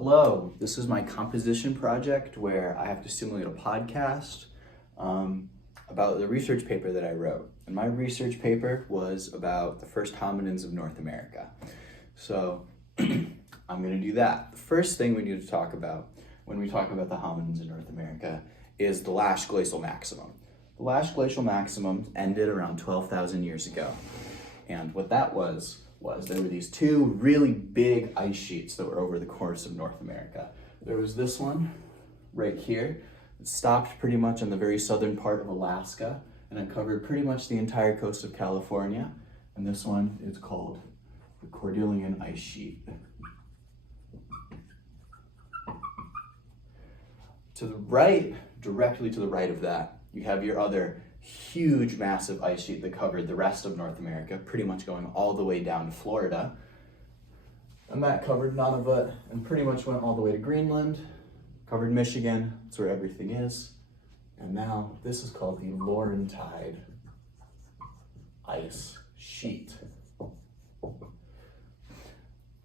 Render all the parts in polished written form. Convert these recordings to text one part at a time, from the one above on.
Hello, this is my composition project where I have to simulate a podcast about the research paper that I wrote. And my research paper was about the first hominins of North America. So I'm gonna do that. The first thing we need to talk about when we talk about the hominins in North America is the last glacial maximum. The last glacial maximum ended around 12,000 years ago. And what that was there were these two really big ice sheets that were over the course of North America. There was this one right here. It stopped pretty much on the very southern part of Alaska, and it covered pretty much the entire coast of California. And this one is called the Cordilleran Ice Sheet. To the right, directly to the right of that, you have your other huge, massive ice sheet that covered the rest of North America, pretty much going all the way down to Florida. And that covered Nunavut and pretty much went all the way to Greenland, covered Michigan, that's where everything is. And now this is called the Laurentide ice sheet.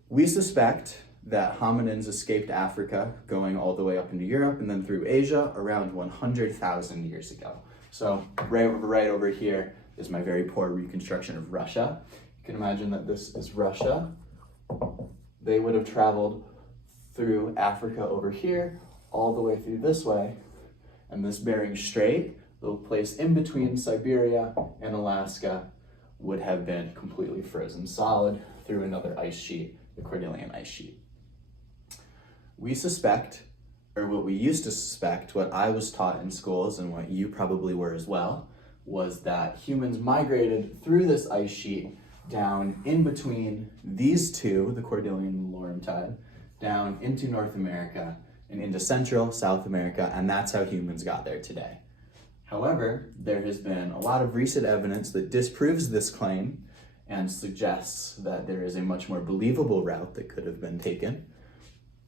We suspect that hominins escaped Africa, going all the way up into Europe and then through Asia around 100,000 years ago. So right over here is my very poor reconstruction of Russia. You can imagine that this is Russia. They would have traveled through Africa over here, all the way through this way, and this Bering Strait, the place in between Siberia and Alaska, would have been completely frozen solid through another ice sheet, the Cordilleran Ice Sheet. We suspect, or what we used to suspect, what I was taught in schools and what you probably were as well, was that humans migrated through this ice sheet down in between these two, the Cordilleran and the Laurentide, down into North America and into Central, South America, and that's how humans got there today. However, there has been a lot of recent evidence that disproves this claim and suggests that there is a much more believable route that could have been taken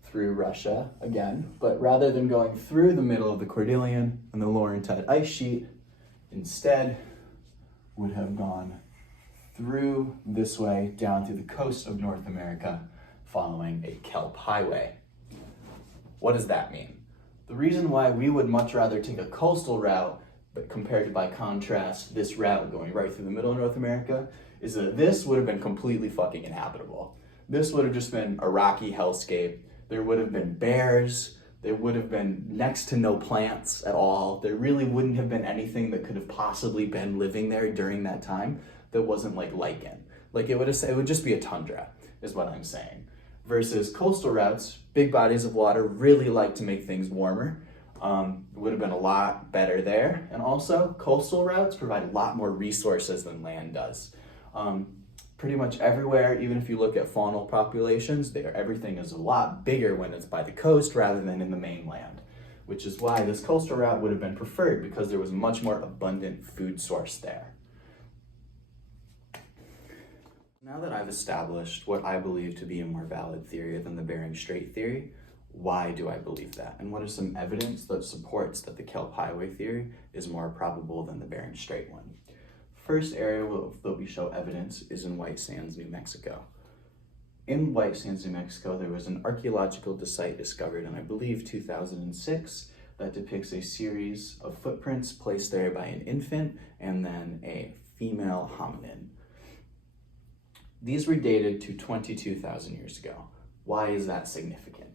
through Russia again, but rather than going through the middle of the Cordilleran and the Laurentide ice sheet, instead would have gone through this way down through the coast of North America following a kelp highway. What does that mean? The reason why we would much rather take a coastal route, but compared to, by contrast, this route going right through the middle of North America, is that this would have been completely fucking inhabitable. This would have just been a rocky hellscape. There would have been bears, there would have been next to no plants at all. There really wouldn't have been anything that could have possibly been living there during that time that wasn't like lichen. Like it would just be a tundra, is what I'm saying. Versus coastal routes, big bodies of water really like to make things warmer. It would have been a lot better there. And also, coastal routes provide a lot more resources than land does. Pretty much everywhere, even if you look at faunal populations, everything is a lot bigger when it's by the coast rather than in the mainland, which is why this coastal route would have been preferred because there was a much more abundant food source there. Now that I've established what I believe to be a more valid theory than the Bering Strait theory, why do I believe that? And what is some evidence that supports that the kelp highway theory is more probable than the Bering Strait one? First area that we show evidence is in White Sands, New Mexico. In White Sands, New Mexico, there was an archaeological site discovered in, I believe, 2006 that depicts a series of footprints placed there by an infant and then a female hominin. These were dated to 22,000 years ago. Why is that significant?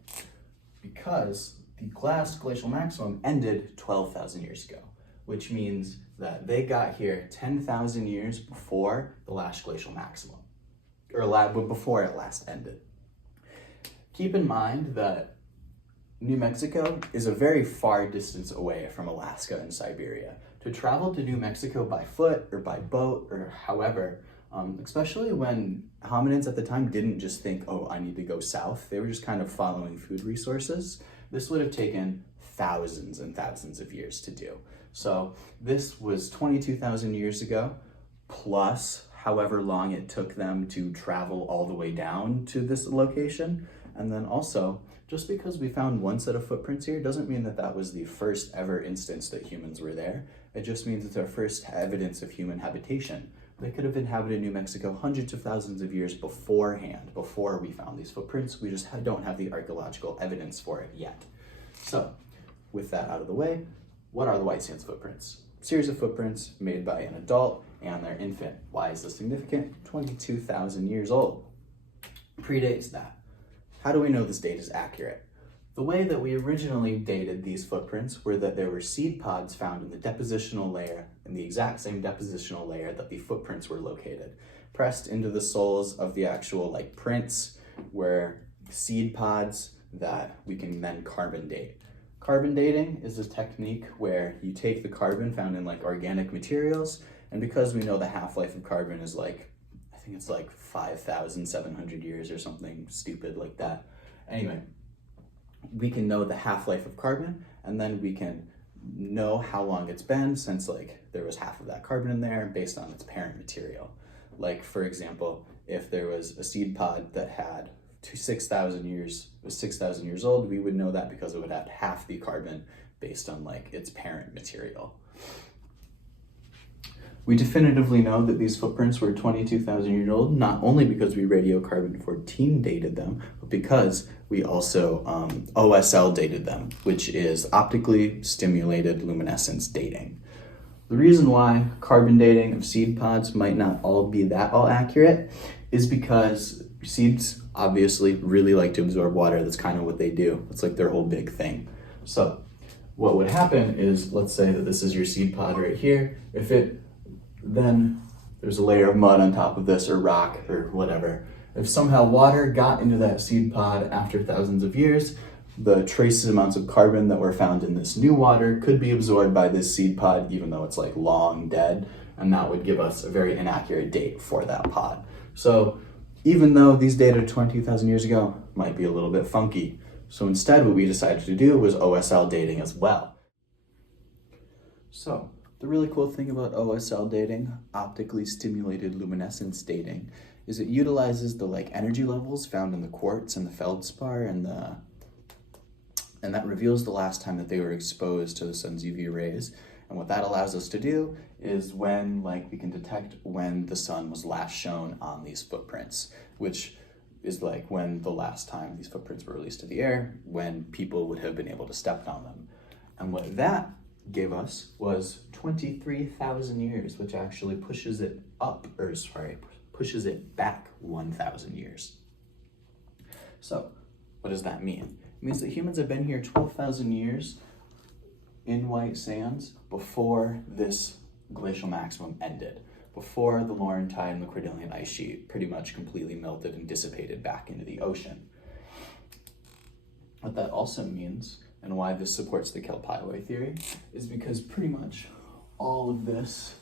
Because the last glacial maximum ended 12,000 years ago, which means that they got here 10,000 years before the last glacial maximum, or before it last ended. Keep in mind that New Mexico is a very far distance away from Alaska and Siberia. To travel to New Mexico by foot or by boat or however, especially when hominins at the time didn't just think, oh, I need to go south. They were just kind of following food resources. This would have taken thousands and thousands of years to do. So this was 22,000 years ago, plus however long it took them to travel all the way down to this location. And then also, just because we found one set of footprints here doesn't mean that that was the first ever instance that humans were there. It just means it's our first evidence of human habitation. They could have inhabited New Mexico hundreds of thousands of years beforehand, before we found these footprints. We just don't have the archaeological evidence for it yet. So, with that out of the way, what are the white sands footprints? A series of footprints made by an adult and their infant. Why is this significant? 22,000 years old. Predates that. How do we know this date is accurate? The way that we originally dated these footprints were that there were seed pods found in the depositional layer, in the exact same depositional layer that the footprints were located. Pressed into the soles of the actual prints were seed pods that we can then carbon date. Carbon dating is a technique where you take the carbon found in organic materials, and because we know the half-life of carbon is I think it's 5,700 years or something stupid like that. Anyway, we can know the half-life of carbon, and then we can know how long it's been since there was half of that carbon in there based on its parent material. For example, if there was a seed pod that had 6,000 years old, we would know that because it would have half the carbon based on its parent material. We definitively know that these footprints were 22,000 years old, not only because we radiocarbon-14 dated them, but because we also OSL dated them, which is optically stimulated luminescence dating. The reason why carbon dating of seed pods might not all be that accurate is because seeds obviously really like to absorb water. That's kind of what they do. It's their whole big thing. So what would happen is, let's say that this is your seed pod right here. Then there's a layer of mud on top of this, or rock, or whatever. If somehow water got into that seed pod after thousands of years, the trace amounts of carbon that were found in this new water could be absorbed by this seed pod, even though it's long dead, and that would give us a very inaccurate date for that pod. So even though these data 22,000 years ago might be a little bit funky, so instead what we decided to do was OSL dating as well. So the really cool thing about OSL dating, optically stimulated luminescence dating, is it utilizes the energy levels found in the quartz and the feldspar, and that reveals the last time that they were exposed to the sun's UV rays. And what that allows us to do is when we can detect when the sun was last shown on these footprints, which is when the last time these footprints were released to the air, when people would have been able to step on them. And what that gave us was 23,000 years, which actually pushes it back 1,000 years. So what does that mean? It means that humans have been here 12,000 years in white sands before this glacial maximum ended, before the Laurentide and the Cordilleran ice sheet pretty much completely melted and dissipated back into the ocean. What that also means, and why this supports the Kelp-Highway theory, is because pretty much all of this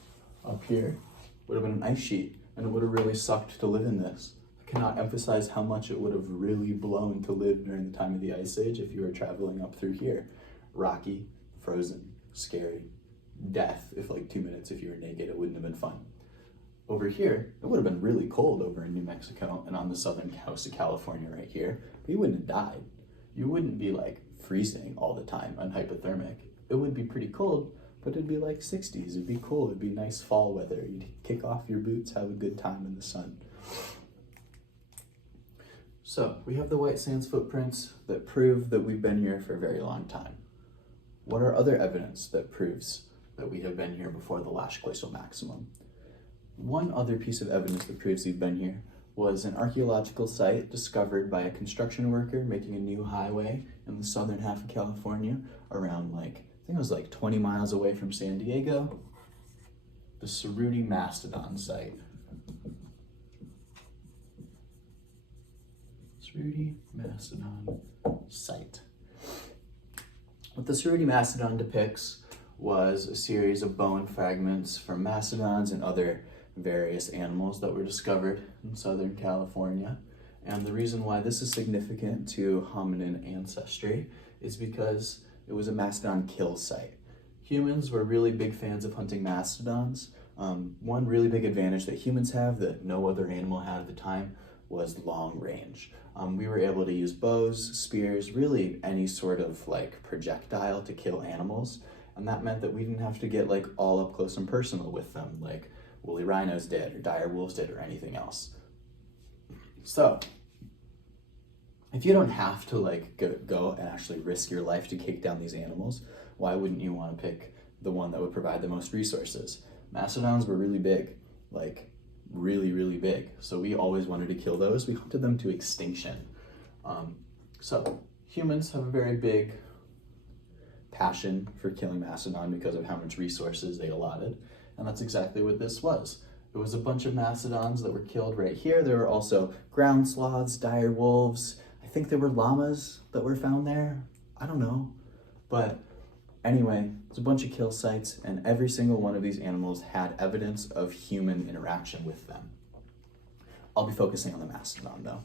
up here would have been an ice sheet, and it would have really sucked to live in this. I cannot emphasize how much it would have really blown to live during the time of the Ice Age if you were traveling up through here. Rocky, frozen, scary, death if 2 minutes if you were naked, it wouldn't have been fun. Over here, it would have been really cold over in New Mexico and on the southern coast of California right here, but you wouldn't have died. You wouldn't be freezing all the time and hypothermic. It would be pretty cold, but it'd be 60s. It'd be cool. It'd be nice fall weather. You'd kick off your boots, have a good time in the sun. So we have the white sands footprints that prove that we've been here for a very long time. What are other evidence that proves that we have been here before the last glacial maximum? One other piece of evidence that proves we've been here was an archaeological site discovered by a construction worker making a new highway in the southern half of California around I think it was 20 miles away from San Diego. The Cerutti Mastodon site. Cerutti Mastodon site. What the Cerutti Mastodon depicts was a series of bone fragments from mastodons and other various animals that were discovered in Southern California. And the reason why this is significant to hominin ancestry is because it was a mastodon kill site. Humans were really big fans of hunting mastodons. One really big advantage that humans have that no other animal had at the time was long range. We were able to use bows, spears, really any sort of projectile to kill animals. And that meant that we didn't have to get all up close and personal with them. woolly rhinos did, or dire wolves did, or anything else. So, if you don't have to like go and actually risk your life to kick down these animals, why wouldn't you want to pick the one that would provide the most resources? Mastodons were really big, like really, really big. So we always wanted to kill those. We hunted them to extinction. So humans have a very big passion for killing Mastodon because of how much resources they allotted. And that's exactly what this was. It was a bunch of Mastodons that were killed right here. There were also ground sloths, dire wolves. I think there were llamas that were found there. I don't know. But anyway, it's a bunch of kill sites, and every single one of these animals had evidence of human interaction with them. I'll be focusing on the Mastodon though.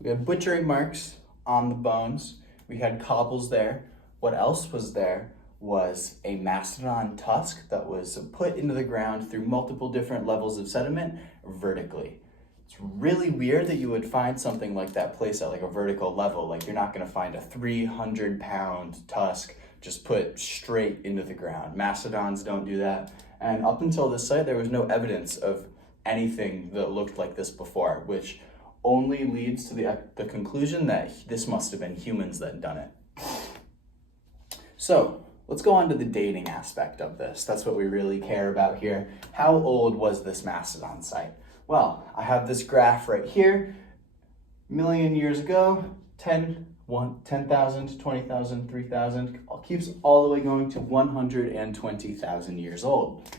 We had butchering marks on the bones. We had cobbles there. What else was there was a mastodon tusk that was put into the ground through multiple different levels of sediment vertically. It's really weird that you would find something like that placed at like a vertical level. Like you're not gonna find a 300-pound tusk just put straight into the ground. Mastodons don't do that. And up until this site, there was no evidence of anything that looked like this before, which only leads to the conclusion that this must have been humans that had done it. So let's go on to the dating aspect of this. That's what we really care about here. How old was this Mastodon site? Well, I have this graph right here. Million years ago, 10,000, 20,000, 3,000, keeps all the way going to 120,000 years old.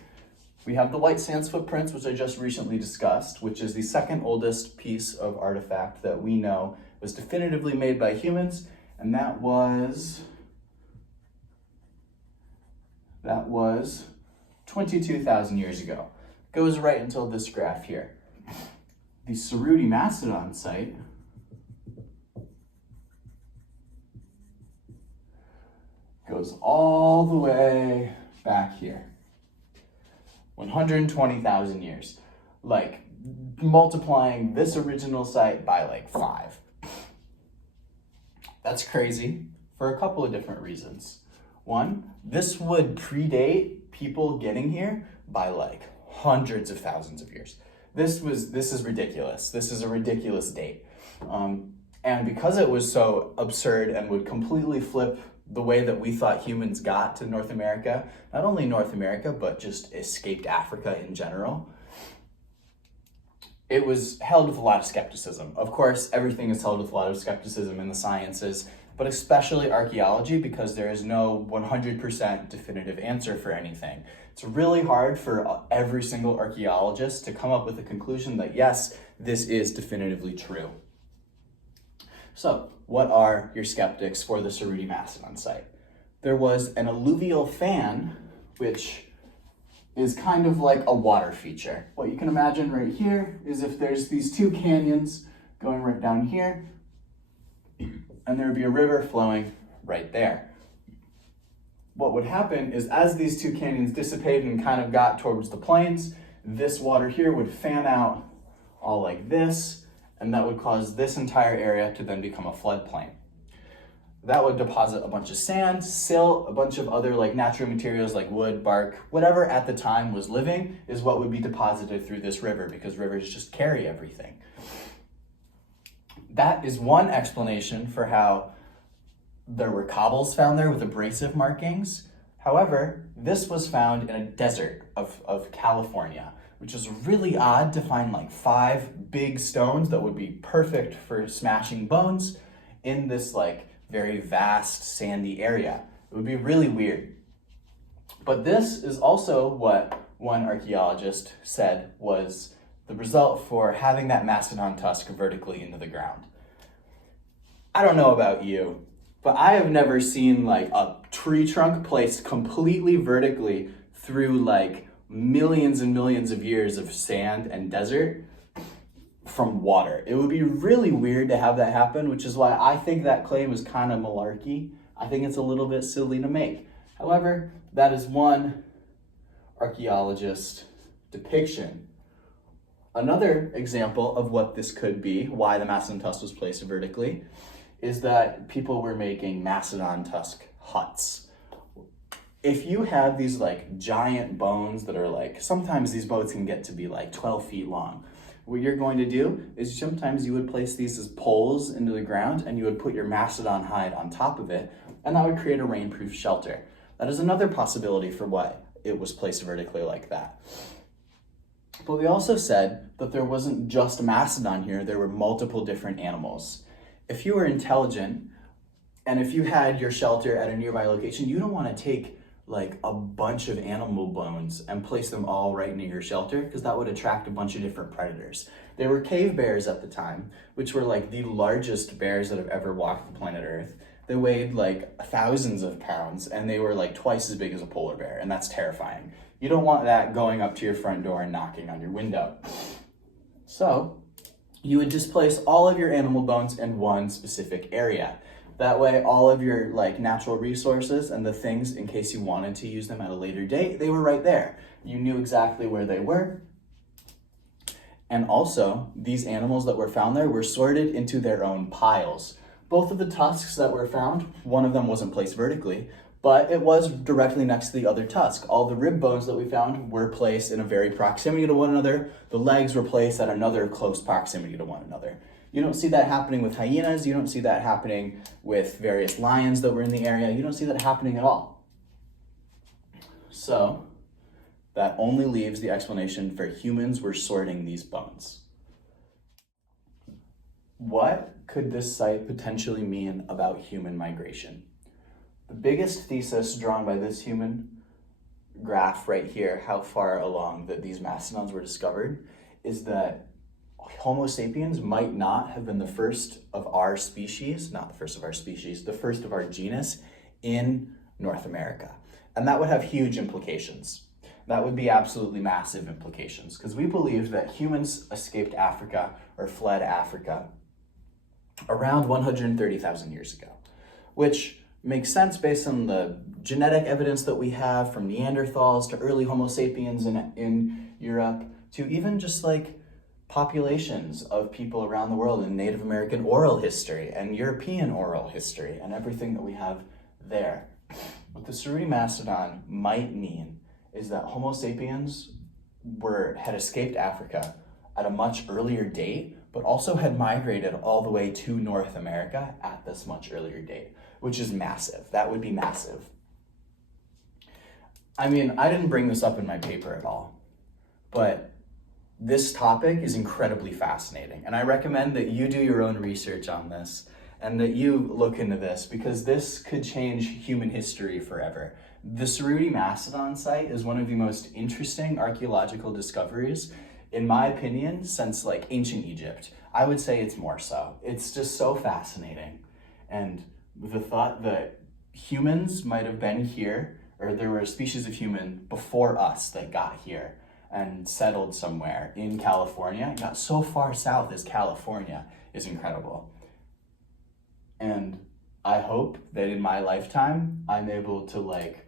We have the White Sands footprints, which I just recently discussed, which is the second oldest piece of artifact that we know was definitively made by humans, and that was 22,000 years ago. Goes right until this graph here. The Cerutti Mastodon site goes all the way back here. 120,000 years. Like multiplying this original site by like 5. That's crazy for a couple of different reasons. One, this would predate people getting here by like hundreds of thousands of years. This is ridiculous. This is a ridiculous date. And because it was so absurd and would completely flip the way that we thought humans got to North America, not only North America, but just escaped Africa in general, it was held with a lot of skepticism. Of course, everything is held with a lot of skepticism in the sciences, but especially archaeology, because there is no 100% definitive answer for anything. It's really hard for every single archaeologist to come up with a conclusion that yes, this is definitively true. So, what are your skeptics for the Cerutti Mastodon site? There was an alluvial fan, which is kind of like a water feature. What you can imagine right here is if there's these two canyons going right down here, and there would be a river flowing right there. What would happen is as these two canyons dissipated and kind of got towards the plains, this water here would fan out all like this, and that would cause this entire area to then become a floodplain. That would deposit a bunch of sand, silt, a bunch of other like natural materials like wood, bark, whatever at the time was living is what would be deposited through this river, because rivers just carry everything. That is one explanation for how there were cobbles found there with abrasive markings. However, this was found in a desert of California, which is really odd to find like 5 big stones that would be perfect for smashing bones in this like very vast sandy area. It would be really weird. But this is also what one archaeologist said was the result for having that mastodon tusk vertically into the ground. I don't know about you, but I have never seen like a tree trunk placed completely vertically through like millions and millions of years of sand and desert from water. It would be really weird to have that happen, which is why I think that claim is kind of malarkey. I think it's a little bit silly to make. However, that is one archaeologist depiction. Another example of what this could be, why the mastodon tusk was placed vertically, is that people were making mastodon tusk huts. if you have these like giant bones that are like, sometimes these bones can get to be like 12 feet long. What you're going to do is sometimes you would place these as poles into the ground and you would put your mastodon hide on top of it, and that would create a rainproof shelter. That is another possibility for why it was placed vertically like that. But we also said that there wasn't just mastodon here, there were multiple different animals. If you were intelligent and if you had your shelter at a nearby location, you don't want to take like a bunch of animal bones and place them all right near your shelter, because that would attract a bunch of different predators. There were cave bears at the time, which were like the largest bears that have ever walked the planet Earth. They weighed like thousands of pounds and they were like twice as big as a polar bear, and that's terrifying. You don't want that going up to your front door and knocking on your window. So you would just place all of your animal bones in one specific area. That way, all of your like natural resources and the things, in case you wanted to use them at a later date, they were right there. You knew exactly where they were. And also, these animals that were found there were sorted into their own piles. Both of the tusks that were found, one of them wasn't placed vertically, but it was directly next to the other tusk. All the rib bones that we found were placed in a very proximity to one another. The legs were placed at another close proximity to one another. You don't see that happening with hyenas. You don't see that happening with various lions that were in the area. You don't see that happening at all. So that only leaves the explanation for humans were sorting these bones. What could this site potentially mean about human migration? The biggest thesis drawn by this human graph right here, how far along that these mastodons were discovered, is that Homo sapiens might not have been the first of our species, not the first of our species, the first of our genus in North America. And that would have huge implications. That would be absolutely massive implications, because we believe that humans escaped Africa or fled Africa around 130,000 years ago, which makes sense based on the genetic evidence that we have from Neanderthals to early Homo sapiens in Europe, to even just like populations of people around the world in Native American oral history and European oral history and everything that we have there. What the Cerutti mastodon might mean is that Homo sapiens had escaped Africa at a much earlier date, but also had migrated all the way to North America at this much earlier date, which is massive. That would be massive. I mean, I didn't bring this up in my paper at all, but this topic is incredibly fascinating, and I recommend that you do your own research on this and that you look into this, because this could change human history forever. The Cerutti mastodon site is one of the most interesting archaeological discoveries, in my opinion, since like ancient Egypt. I would say it's more so. It's just so fascinating. And the thought that humans might have been here, or there were a species of human before us that got here and settled somewhere in California, got so far south as California, is incredible. And I hope that in my lifetime, I'm able to like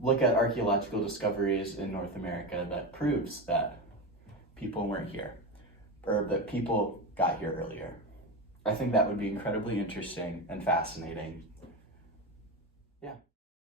look at archaeological discoveries in North America that proves that people weren't here, or that people got here earlier. I think that would be incredibly interesting and fascinating. Yeah.